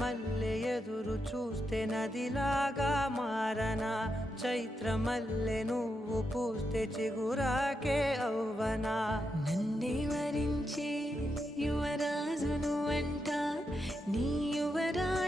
మల్లె ఎదురు చూస్తే నదిలాగా మారనా, చైత్రమల్లె నువ్వు పూస్తే చిగురాకే అవ్వనా. నన్నే వరించే యువరాజును అంట నీ యువరాణి